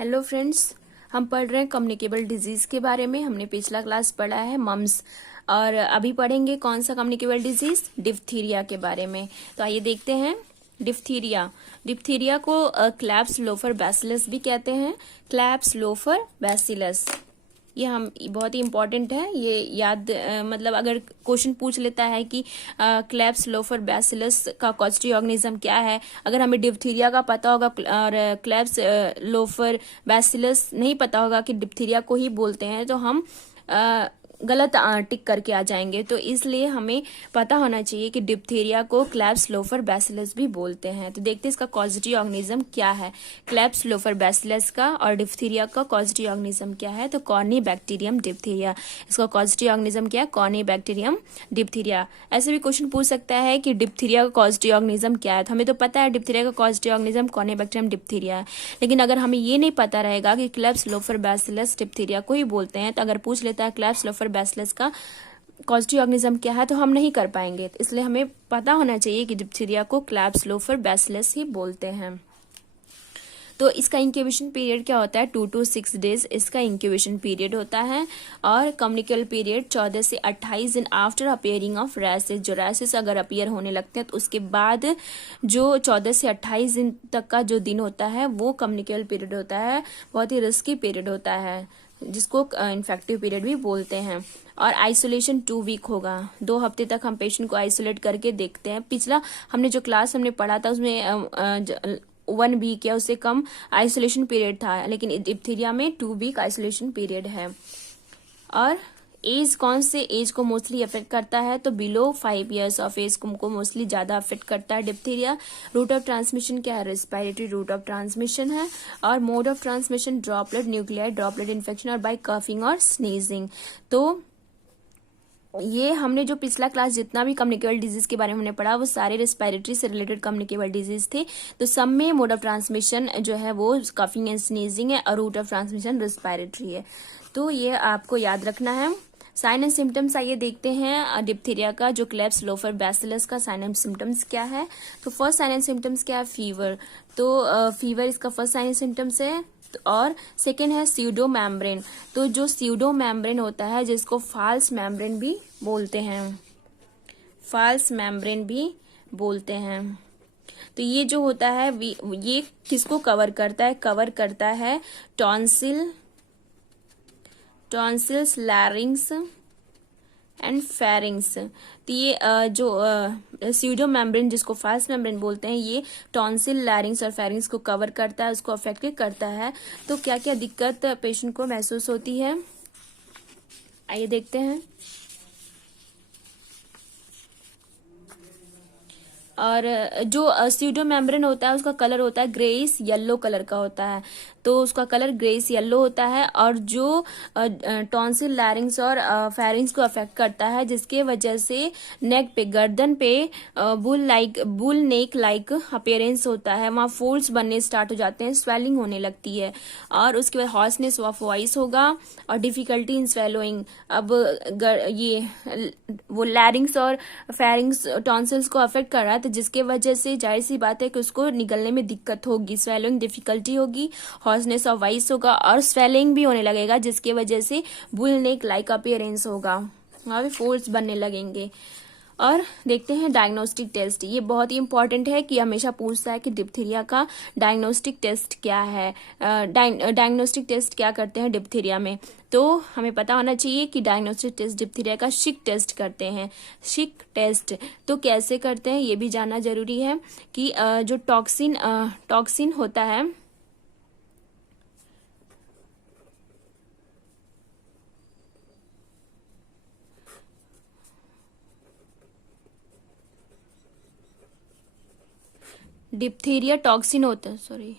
Hello friends, हम पढ़ रहे हैं कम्युनिकेबल डिजीज के बारे में। हमने पिछला क्लास पढ़ा है मम्स, और अभी पढ़ेंगे कौन सा कम्युनिकेबल डिजीज, डिप्थीरिया के बारे में। तो आइए देखते हैं। डिप्थीरिया डिप्थीरिया को क्लैप्स लोफर बैसिलस भी कहते हैं। क्लैप्स लोफर बैसिलस, ये हम बहुत ही इंपॉर्टेंट है। ये याद मतलब अगर क्वेश्चन पूछ लेता है कि क्लैप्स लोफर बैसिलस का कॉजेटिव ऑर्गेनिज्म क्या है, अगर हमें डिप्थीरिया का पता होगा और क्लैप्स लोफर बैसिलस नहीं पता होगा कि डिप्थीरिया को ही बोलते हैं, तो हम गलत टिक करके आ जाएंगे। तो इसलिए हमें पता होना चाहिए कि डिप्थीरिया को क्लैप्स लोफर बैसिलस भी बोलते हैं। तो देखते हैं इसका कॉजेटिव ऑर्गेनिज्म क्या है। क्लैप्स लोफर बैसिलस का और डिप्थीरिया का कॉजेटिव ऑर्गेनिज्म क्या है, तो कॉर्निबैक्टीरियम डिप्थीरिया। इसका कॉजेटिव ऑर्गेनिज्म क्या है, कॉर्निबैक्टीरियम डिप्थीरिया। ऐसे भी क्वेश्चन पूछ सकता है कि डिप्थीरिया का कॉजेटिव ऑर्गेनिज्म क्या है, तो हमें तो पता है डिप्थीरिया का कॉजेटिव ऑर्गेनिज्म कॉर्निबैक्टीरियम डिप्थीरिया है, लेकिन अगर हमें ये नहीं पता रहेगा कि क्लैप्स लोफर बैसिलस डिप्थीरिया को ही बोलते हैं, तो अगर पूछ लेता है क्लैप्स लोफर बैसिलस का कॉजेटिव ऑर्गेनिज्म क्या है, तो हम नहीं कर पाएंगे। तो इसलिए हमें पता होना चाहिए कि डिप्थीरिया को क्लैप्स लोफर बैसिलस ही बोलते हैं। तो इसका इंक्यूबेशन पीरियड क्या होता है, 2 to 6 डेज इसका इंक्यूबेशन पीरियड होता है। और कम्युनिकल पीरियड 14 से 28 दिन आफ्टर अपेयरिंग ऑफ रैसेस। जो रैसेस अगर अपेयर होने लगते हैं तो उसके बाद जो 14 से 28 दिन तक का जो दिन होता है वो कम्युनिकल पीरियड होता है। बहुत ही रिस्की पीरियड होता है, जिसको इन्फेक्टिव पीरियड भी बोलते हैं। और आइसोलेशन 2 वीक होगा, 2 हफ्ते तक हम पेशेंट को आइसोलेट करके देखते हैं। पिछला हमने जो क्लास हमने पढ़ा था उसमें 1 वीक या उससे कम आइसोलेशन पीरियड था, लेकिन डिप्थीरिया में 2 वीक आइसोलेशन पीरियड है। और एज कौन से एज को मोस्टली अफेक्ट करता है, तो बिलो 5 ईयर्स ऑफ एज को मोस्टली ज्यादा अफेक्ट करता है डिप्थीरिया। रूट ऑफ ट्रांसमिशन क्या है, रेस्पिरेटरी रूट ऑफ ट्रांसमिशन है। और mode of transmission droplet, nuclear droplet infection और बाय कफिंग और स्नीजिंग। तो ये हमने जो पिछला क्लास जितना भी कम्युनिकेबल डिजीज के बारे में हमने पढ़ा वो सारे रेस्पिरेटरी से रिलेटेड कम्युनिकेबल डिजीज थे। तो सब में मोड ऑफ ट्रांसमिशन जो है वो कफिंग एंड स्नीजिंग है और रूट ऑफ ट्रांसमिशन रेस्पिरेटरी है। तो ये आपको याद रखना है। साइन एंड सिम्टम्स आइए देखते हैं डिप्थीरिया का, जो क्लैप्स लोफर बैसिलस का साइन एंड सिम्टम्स क्या है। तो फर्स्ट साइन एंड सिम्टम्स क्या है, फीवर। तो फीवर इसका फर्स्ट साइन एंड सिम्टम्स है। और सेकेंड है स्यूडो मेम्ब्रेन। तो जो स्यूडो मेम्ब्रेन होता है जिसको फाल्स मेम्ब्रेन भी बोलते हैं, फाल्स मेम्ब्रेन भी बोलते हैं। तो ये जो होता है ये किसको कवर करता है, कवर करता है टॉन्सिल्स, लैरिंग्स एंड फेरिंग्स। तो ये जो स्यूडो मेम्ब्रेन जिसको फाल्स मेम्ब्रेन बोलते हैं, ये टॉन्सिल, लैरिंग्स और फेरिंग्स को कवर करता है, उसको अफेक्ट करता है। तो क्या क्या दिक्कत पेशेंट को महसूस होती है, आइए देखते हैं। और जो स्यूडो मेम्ब्रेन होता है उसका कलर होता है ग्रेइश येलो कलर का होता है, तो उसका कलर ग्रेइश येलो होता है। और जो टॉन्सिल, लैरिंग्स और फेरिंग्स को अफेक्ट करता है, जिसके वजह से नेक पे, गर्दन पे बुल नेक लाइक अपीयरेंस होता है, वहाँ फोल्ड्स बनने स्टार्ट हो जाते हैं, स्वेलिंग होने लगती है। और उसके बाद हॉर्सनेस ऑफ वॉइस होगा और डिफिकल्टी इन स्वेलोइंग। अब ये वो लैरिंग्स और फेरिंग्स टॉन्सिल्स को अफेक्ट कर रहा है, तो जिसके वजह से जाहिर सी बात है कि उसको निगलने में दिक्कत होगी, स्वेलिंग डिफिकल्टी होगी, हॉर्सनेस ऑफ वॉइस होगा और स्वेलिंग भी होने लगेगा, जिसके वजह से बुल नेक लाइक अपीयरेंस होगा, वहां भी फोल्ड्स बनने लगेंगे। और देखते हैं डायग्नोस्टिक टेस्ट। ये बहुत ही इंपॉर्टेंट है कि हमेशा पूछता है कि डिप्थीरिया का डायग्नोस्टिक टेस्ट क्या है, डायग्नोस्टिक टेस्ट क्या करते हैं डिप्थीरिया में। तो हमें पता होना चाहिए कि डायग्नोस्टिक टेस्ट डिप्थीरिया का शिक टेस्ट करते हैं। शिक टेस्ट तो कैसे करते हैं ये भी जानना जरूरी है कि जो टॉक्सिन होता है, डिप्थीरिया टॉक्सिन होता है, सॉरी,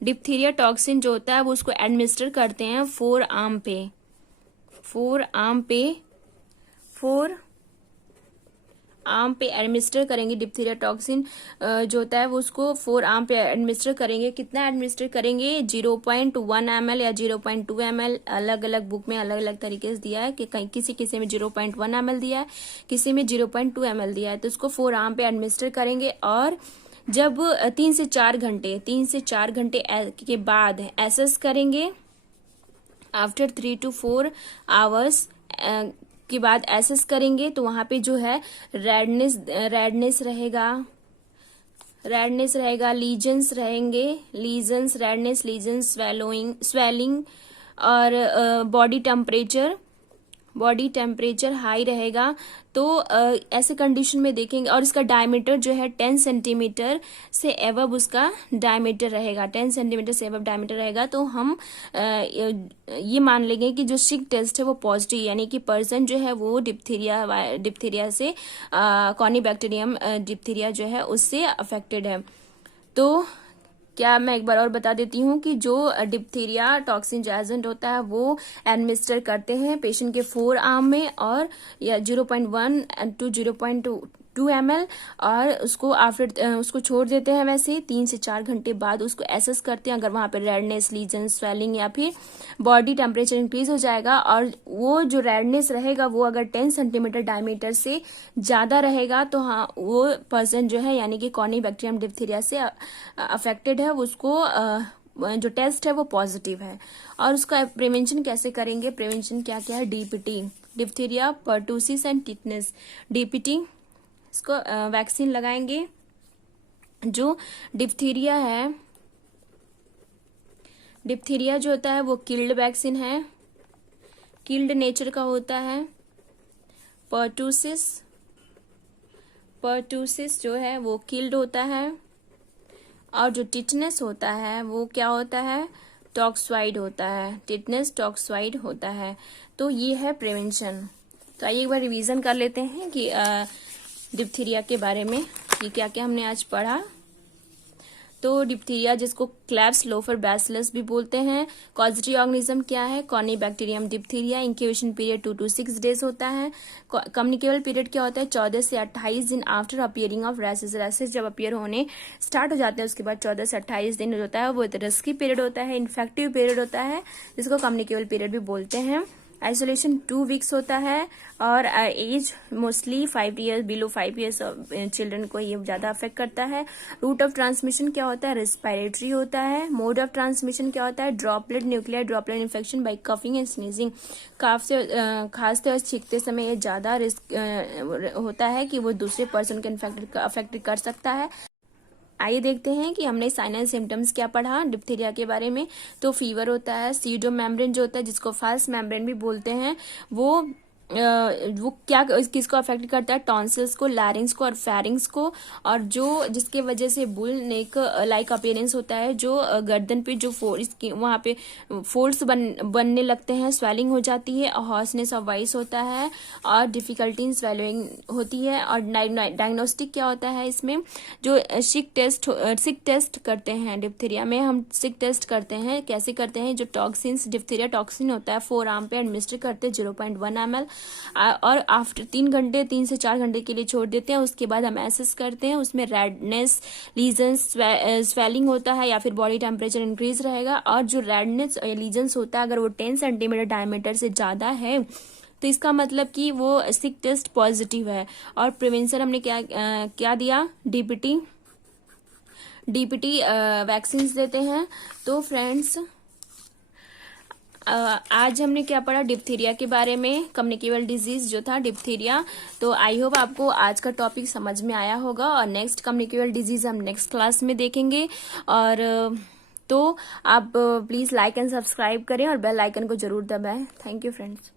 डिप्थीरिया टॉक्सिन जो होता है वो उसको एडमिनिस्टर करते हैं फोर आर्म पे आर्म पे एडमिनिस्टर करेंगे डिप्थीरिया टॉक्सिन जो होता है वो उसको 4 आर्म पे एडमिनिस्टर करेंगे। कितना एडमिनिस्टर करेंगे? 0.1 ml या 0.2 ml। अलग अलग बुक में अलग अलग तरीके से दिया है कि कहीं किसी किसी में 0.1 ml दिया है, किसी में 0.2 ml दिया है। तो उसको 4 आर्म पे एडमिनिस्टर करेंगे और जब 3 से 4 घंटे के बाद एसेस करेंगे। आफ्टर 3 to 4 आवर्स के बाद एसेस करेंगे तो वहां पे जो है रेडनेस रहेगा, लीजन्स रहेंगे, रेडनेस, लीजन्स, स्वेलिंग और बॉडी टेम्परेचर हाई रहेगा। तो ऐसे कंडीशन में देखेंगे। और इसका डायमीटर जो है 10 सेंटीमीटर से एवब उसका डायमीटर रहेगा, 10 सेंटीमीटर से एवब डायमीटर रहेगा। तो हम ये मान लेंगे कि जो शिक टेस्ट है वो पॉजिटिव, यानी कि पर्सन जो है वो डिप्थीरिया से कॉनिबैक्टीरियम डिप्थीरिया जो है उससे अफेक्टेड है। तो क्या मैं एक बार और बता देती हूँ कि जो डिप्थीरिया टॉक्सिन जो एजेंट होता है वो एडमिनिस्टर करते हैं पेशेंट के 4 आर्म में और या 0.1 to 0.2 ml और उसको छोड़ देते हैं। वैसे 3 से 4 घंटे बाद उसको एसेस करते हैं। अगर वहां पे रेडनेस, लीजन, स्वेलिंग या फिर बॉडी टेम्परेचर इंक्रीज हो जाएगा और वो जो रेडनेस रहेगा वो अगर 10 सेंटीमीटर डायमीटर से ज्यादा रहेगा तो हाँ वो पर्सन जो है यानी कि कॉनिबैक्टीरियम डिप्थीरिया से अफेक्टेड है, उसको जो टेस्ट है वो पॉजिटिव है। और उसका प्रिवेंशन कैसे करेंगे? प्रिवेंशन क्या क्या है? DPT, diphtheria, pertussis and tetanus. DPT इसको वैक्सीन लगाएंगे। जो डिप्थीरिया है, डिप्थीरिया जो होता है वो किल्ड वैक्सीन है, किल्ड नेचर का होता है। पर्टूसिस जो है वो किल्ड होता है। और जो टिटनेस होता है वो क्या होता है? टॉक्सवाइड होता है, टिटनेस टॉक्सवाइड होता है। तो ये है प्रिवेंशन। तो आइए एक बार रिवीजन कर लेते हैं कि डिप्थीरिया के बारे में कि क्या क्या हमने आज पढ़ा। तो डिप्थीरिया जिसको क्लैप्स बैसिलस भी बोलते हैं। कॉजेटिव ऑर्गेनिज्म क्या है? Corynebacterium diphtheria. Incubation period 2 to 6 days होता है। कम्युनिकेबल पीरियड क्या होता है? 14 से 28 दिन आफ्टर अपीयरिंग ऑफ रैसेस जब अपीयर होने स्टार्ट हो जाते हैं उसके बाद 14 से 28 दिन होता है वो रिस्की पीरियड होता है, इन्फेक्टिव पीरियड होता है जिसको कम्युनिकेबल पीरियड भी बोलते हैं। आइसोलेशन 2 वीक्स होता है और as mostly 5 years, below 5 years children को ये ज्यादा अफेक्ट करता है। रूट ऑफ ट्रांसमिशन क्या होता है? रेस्पिरेटरी होता है। मोड ऑफ ट्रांसमिशन क्या होता है? Droplet, nuclear droplet infection by coughing and sneezing. खांसते और छींकते समय ये ज्यादा रिस्क होता है कि वो दूसरे पर्सन को अफेक्ट कर सकता है। आइए देखते हैं कि हमने साइन एंड सिम्टम्स क्या पढ़ा डिप्थीरिया के बारे में। तो फीवर होता है, सीडो मेम्ब्रेन जो होता है जिसको फाल्स मेम्ब्रेन भी बोलते हैं वो क्या किसको अफेक्ट करता है? टॉन्सिल्स को, लैरिंग्स को और फेरिंग्स को। और जो जिसके वजह से बुल नेक लाइक अपीयरेंस होता है, जो गर्दन पे जो वहां पे फोल्ड्स बनने लगते हैं, स्वेलिंग हो जाती है, हॉर्सनेस ऑफ वॉइस होता है और डिफिकल्टी इन स्वेलोइंग होती है। और डायग्नोस्टिक क्या होता है इसमें? जो सिक टेस्ट करते हैं डिप्थीरिया में, हम सिक टेस्ट करते हैं। कैसे करते हैं? जो टॉक्सिन्स, डिप्थीरिया टॉक्सिन होता है 4 आर्म पे एडमिनिस्टर करते हैं 0.1 ml और आफ्टर 3 से 4 घंटे के लिए छोड़ देते हैं। उसके बाद हम एसेस करते हैं, उसमें रेडनेस, लीजन्स, स्वेलिंग होता है या फिर बॉडी टेम्परेचर इंक्रीज रहेगा। और जो रेडनेस लीजन्स होता है अगर वो 10 सेंटीमीटर डायमीटर से ज्यादा है तो इसका मतलब कि वो सिक टेस्ट पॉजिटिव है। और प्रिवेंशन हमने क्या दिया? डीपीटी वैक्सीन देते हैं। तो फ्रेंड्स आज हमने क्या पढ़ा डिप्थीरिया के बारे में, कम्युनिकेबल डिजीज जो था डिप्थीरिया। तो आई होप आपको आज का टॉपिक समझ में आया होगा और नेक्स्ट कम्युनिकेबल डिजीज हम नेक्स्ट क्लास में देखेंगे। और तो आप प्लीज लाइक एंड सब्सक्राइब करें और बेल आइकन को जरूर दबाएं। Thank you friends.